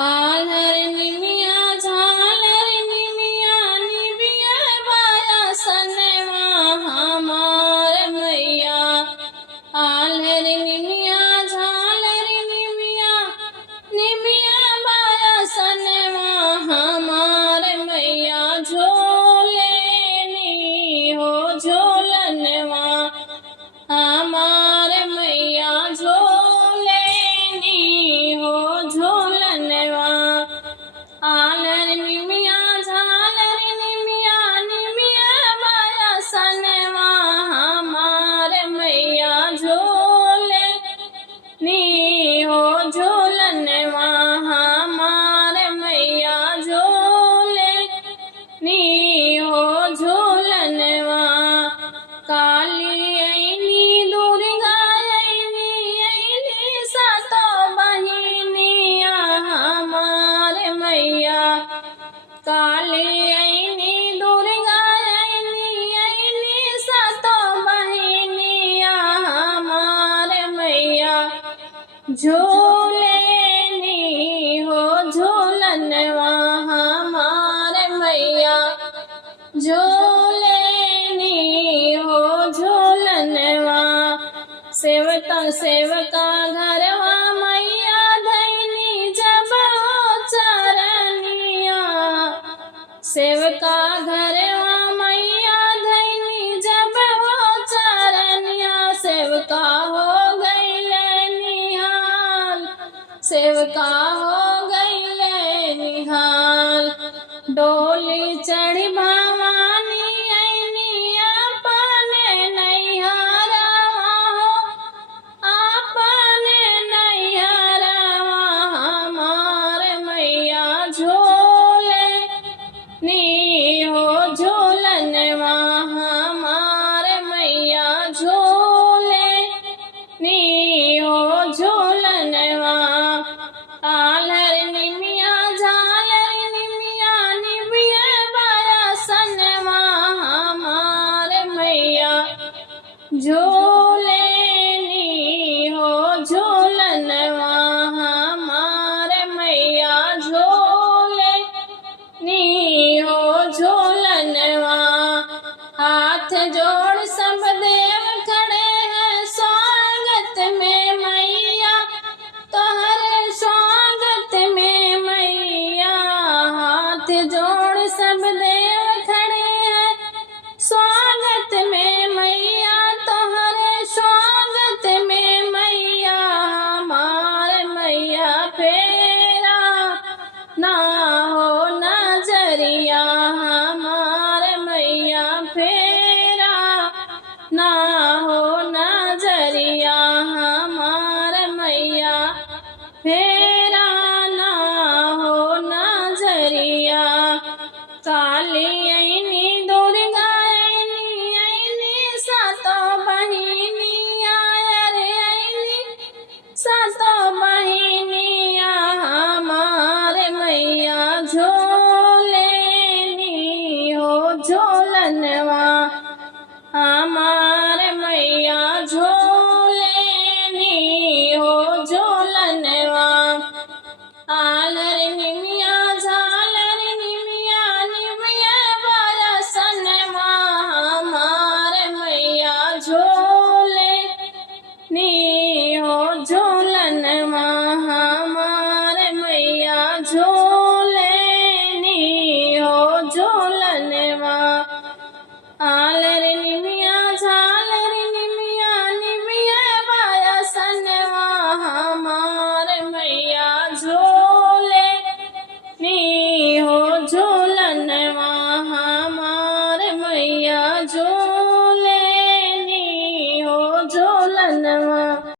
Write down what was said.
आलर निमिया झालर निमिया निबिया बाया सनवा हमार मैया। आलर निमिया झालर निमिया निमिया बाया सनवा हमार मैया। झोलेनी हो झोलनवा हमार मैया। झोलेनी हो झोलनवा। आलर निमिया झालर निमिया निमिया बाया सनवा हमार मैया। झोलेनी हो झोलनवा हमार मैया। झोलेनी हो झोलनवा। काली आईनी दुर्गा आईनी आईनी सातो बहिनिया हमार मैया। काली आईनी दुर्गा आईनी आईनी सातो बहिनिया हमार मैया। झोलेनी हो झोलनवा हमार मैया। झोलेनी हो झोलनवा। सेवका घरवा मैया धैनी जब हो चरनिया। सेवका घरवा मैया धैनी जब हो चरनिया। सेवका हो गईले निहाल सेवका हो गईले निहाल। डोली चढ़ी भवानी आईनी अपने नैहरवा हो अपने नैहरवा हमार मैया। झोलेनी हो झोलनवा हमार मैया। झोलेनी हो झोलनवा। आलर निमिया झालर निमिया निबिया बाया सनवा हमार मैया। झोलेनी हो झोलनवा हमार मैया। झोलेनी हो झोलनवा। हाथ जोड़ सब देव खड़े हैं स्वागत में मैया। तोहरे स्वागत में मैया। हाथ जोड़ सब देव खड़े हैं स्वागत में मैया। तोहरे स्वागत में मैया। हमार मैया फेरा ना हो नजरिया। हमार मैया फेरा ना हो नजरिया। हमार मैया फेरा ना हो नजरिया। काली आईनी दुर्गा आईनी आईनी सातो बहिनिया। अरे आईनी सातो बहिनिया हमार मैया। झोलेनी हो झोलनवा हमार मैया। झोलेनी हो झोलनवा। आलर